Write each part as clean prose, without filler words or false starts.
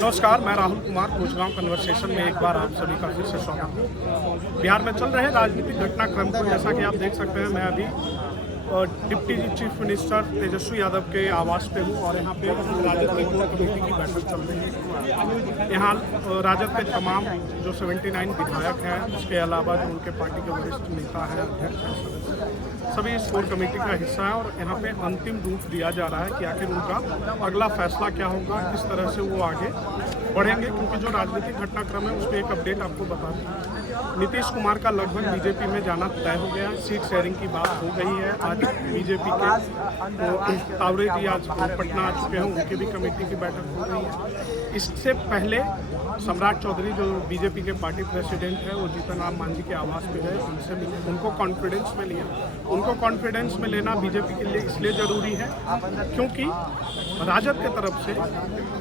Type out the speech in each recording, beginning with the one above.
नमस्कार, मैं राहुल कुमार कोचगांव कन्वर्सेशन में एक बार आप सभी का फिर से स्वागत है। बिहार में चल रहे राजनीतिक घटनाक्रम को जैसा कि आप देख सकते हैं, मैं अभी deputy chief minister Tejashwi Yadav के आवास पे हूँ और यहाँ पे राजद की कोर कमेटी की बैठक चल रही है। यहाँ राजद के तमाम जो 79 विधायक हैं, उसके अलावा जो उनके पार्टी के वरिष्ठ नेता हैं, अध्यक्ष हैं, सदस्य, सभी इस कोर कमेटी का हिस्सा है और यहाँ पे अंतिम रूप दिया जा रहा है कि आखिर उनका अगला फैसला क्या होगा, किस तरह से वो आगे बढ़ेंगे। क्योंकि जो राजनीतिक घटनाक्रम है, उस पर एक अपडेट आपको बता दें। नीतीश कुमार का लगभग बीजेपी में जाना तय हो गया, सीट शेयरिंग की बात हो गई है। आज बीजेपी के तावरे जी आज पटना आ चुके हैं, उनकी भी कमेटी की बैठक हो रही है। इससे पहले सम्राट चौधरी जो बीजेपी के पार्टी प्रेसिडेंट है, वो जीतन राम मांझी के आवास पे गए, उनसे मिले, उनको कॉन्फिडेंस में लिया। उनको कॉन्फिडेंस में लेना बीजेपी के लिए इसलिए ज़रूरी है क्योंकि राजद के तरफ से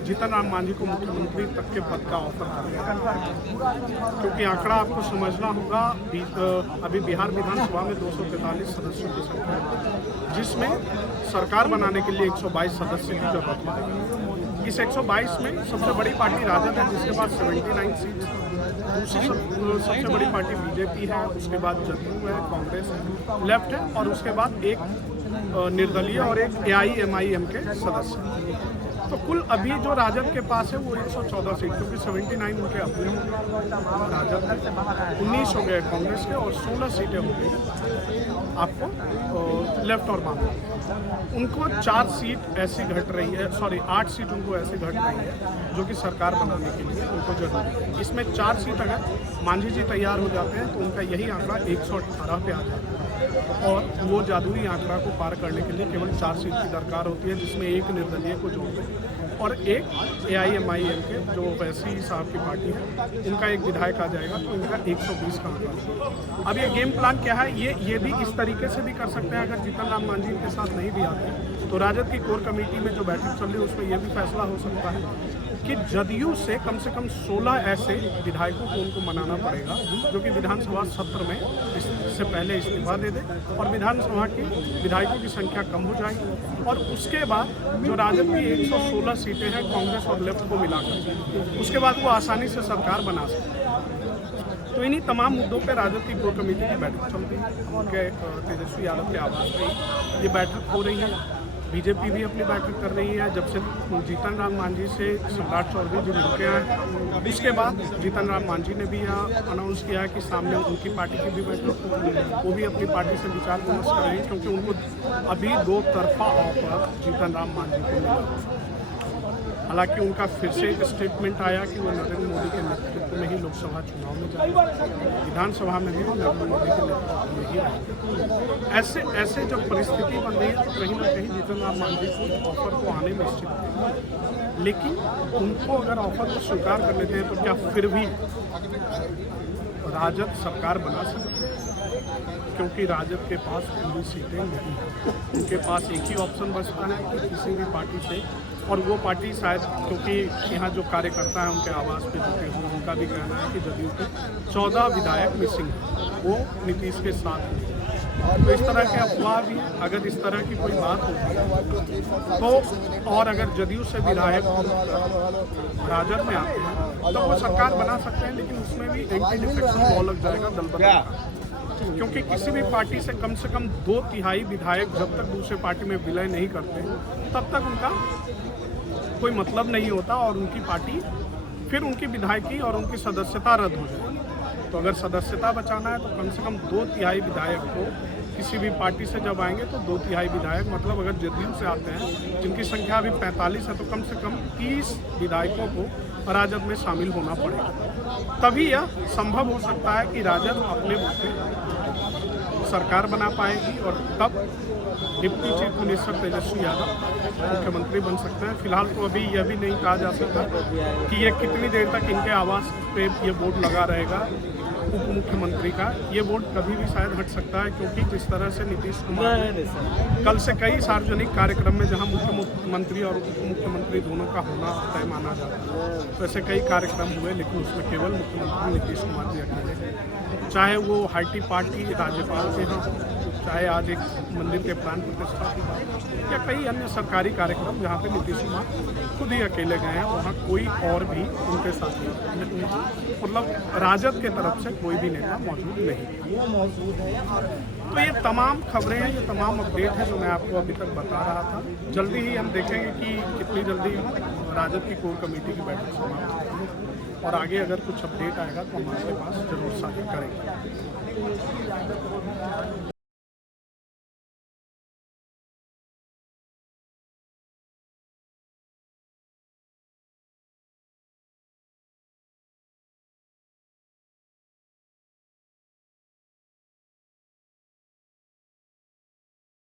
जीतन राम मांझी को मुख्यमंत्री तक के पद का ऑफर कर दिया। क्योंकि आंकड़ा आपको समझना होगा, अभी बिहार विधानसभा में 243 सदस्यों की संख्या है, जिसमें सरकार बनाने के लिए 122 सदस्य की जरूरत है। इस 122 में सबसे बड़ी पार्टी राजद है, जिसके पास 79 सीट। दूसरी सबसे बड़ी पार्टी बीजेपी है, उसके बाद जदयू है, कांग्रेस है, लेफ्ट है और उसके बाद एक निर्दलीय और एक AIMIM के सदस्य हैं। तो कुल अभी जो राजद के पास है वो 114 सीट, क्योंकि 79 उनके अपने राजद में 19 हो गए कांग्रेस के और 16 सीटें हो गई आपको लेफ्ट और बाम। उनको 4 सीट ऐसी घट रही है, 8 सीट उनको ऐसी घट रही है जो कि सरकार बनाने के लिए उनको जरूरी है। इसमें 4 सीट अगर मांझी जी तैयार हो जाते हैं तो उनका यही आंकड़ा 118 पे आ जाता है और वो जादुई आंकड़ा को पार करने के लिए केवल 4 सीट की दरकार होती है, जिसमें एक निर्दलीय को जोड़ दें और एक AIMIM के जो वैसी साहब की पार्टी है, उनका एक विधायक आ जाएगा तो इनका 120 का आंकड़ा। अब ये गेम प्लान क्या है, ये भी इस तरीके से भी कर सकते हैं। अगर जीतन राम मांझी के साथ नहीं भी आते तो राजद की कोर कमेटी में जो बैठक चल रही है उसमें यह भी फैसला हो सकता है कि जदयू से कम 16 ऐसे विधायकों को उनको मनाना पड़ेगा जो कि विधानसभा सत्र में इससे पहले इस्तीफा दे दे और विधानसभा की विधायकों की संख्या कम हो जाएगी और उसके बाद जो राजद की 116 सीटें हैं कांग्रेस और लेफ्ट को मिलाकर, उसके बाद वो आसानी से सरकार बना सकते हैं। तो इन्हीं तमाम मुद्दों पर राजद की कोर कमेटी की बैठक चल रही है। उनके तेजस्वी यादव के आवास पर ये बैठक हो रही है। बीजेपी भी अपनी बैठक कर रही है। जब से जीतन राम मांझी से सम्राट चौधरी जी मिलके आए, उसके बाद जीतन राम मांझी ने भी यहाँ अनाउंस किया है कि सामने उनकी पार्टी की भी बैठक होगी। वो भी अपनी पार्टी से विचार विमर्श कर रही है, क्योंकि उनको अभी 2 तरफा ऑफर जीतन राम मांझी को मिला। हालांकि उनका फिर से एक स्टेटमेंट आया कि वो नरेंद्र मोदी के नेतृत्व में ही लोकसभा चुनाव में जाएंगे, विधानसभा में भी वो नरेंद्र मोदी के नेतृत्व में ही रहेंगे। ऐसे जब परिस्थिति बन रही है तो कहीं ना कहीं जीतन राम मांझी को ऑफर को आने निश्चित है। लेकिन उनको अगर ऑफर को स्वीकार कर लेते हैं तो क्या फिर भी राजद सरकार बना सकते हैं? क्योंकि राजद के पास पूरी सीटें नहीं हैं। उनके पास एक ही ऑप्शन बचता है कि किसी भी पार्टी से, और वो पार्टी शायद, क्योंकि यहाँ जो कार्यकर्ता हैं उनके आवास पे जुटे हों, उनका भी कहना है कि जदयू के 14 विधायक मिसिंग हैं, वो नीतीश के साथ हैं। तो इस तरह के अफवाह भी हैं। अगर इस तरह की कोई बात होती है तो, और अगर जदयू से विधायक राजद में आते हैं तो वो सरकार बना सकते हैं, लेकिन उसमें भी एंटी डिफेक्शन लॉ लग जाएगा दल बदल का। क्योंकि किसी भी पार्टी से कम 2/3 विधायक जब तक दूसरे पार्टी में विलय नहीं करते तब तक उनका कोई मतलब नहीं होता और उनकी पार्टी फिर उनकी विधायकी और उनकी सदस्यता रद्द हो जाएगी। तो अगर सदस्यता बचाना है तो कम से कम 2/3 विधायक को किसी भी पार्टी से जब आएंगे तो 2/3 विधायक, मतलब अगर जदयू से आते हैं जिनकी संख्या अभी 45 है तो कम से कम 30 विधायकों को राजद में शामिल होना पड़ेगा। तभी यह संभव हो सकता है कि राजद अपने सरकार बना पाएगी और तब deputy chief minister Tejashwi Yadav मुख्यमंत्री बन सकते हैं। फिलहाल तो अभी यह भी नहीं कहा जा सकता कि ये कितनी देर तक इनके आवास पे ये बोर्ड लगा रहेगा उप मुख्यमंत्री का। ये बोर्ड कभी भी शायद हट सकता है, क्योंकि जिस तरह से नीतीश कुमार कल से कई सार्वजनिक कार्यक्रम में जहां मुख्यमंत्री और उप मुख्यमंत्री दोनों का होना तय माना जाता है, तो ऐसे कई कार्यक्रम हुए, लेकिन उसमें केवल मुख्यमंत्री नीतीश कुमार जी अकेले, चाहे वो हाईटी पार्टी राज्यपाल के हों चाहे आज एक मंदिर के प्राण प्रतिष्ठा की बात या कई अन्य सरकारी कार्यक्रम जहाँ पे नीतीश कुमार खुद ही अकेले गए हैं, वहाँ कोई और भी उनके साथ मतलब राजद के तरफ से कोई भी नेता मौजूद नहीं। तो ये तमाम खबरें हैं, ये तमाम अपडेट है जो मैं आपको अभी तक बता रहा था। जल्दी ही हम देखेंगे कि कितनी जल्दी राजद की कोर कमेटी की बैठक समाप्त होगी और आगे अगर कुछ अपडेट आएगा तो हम आपके पास जरूर साझा करेंगे।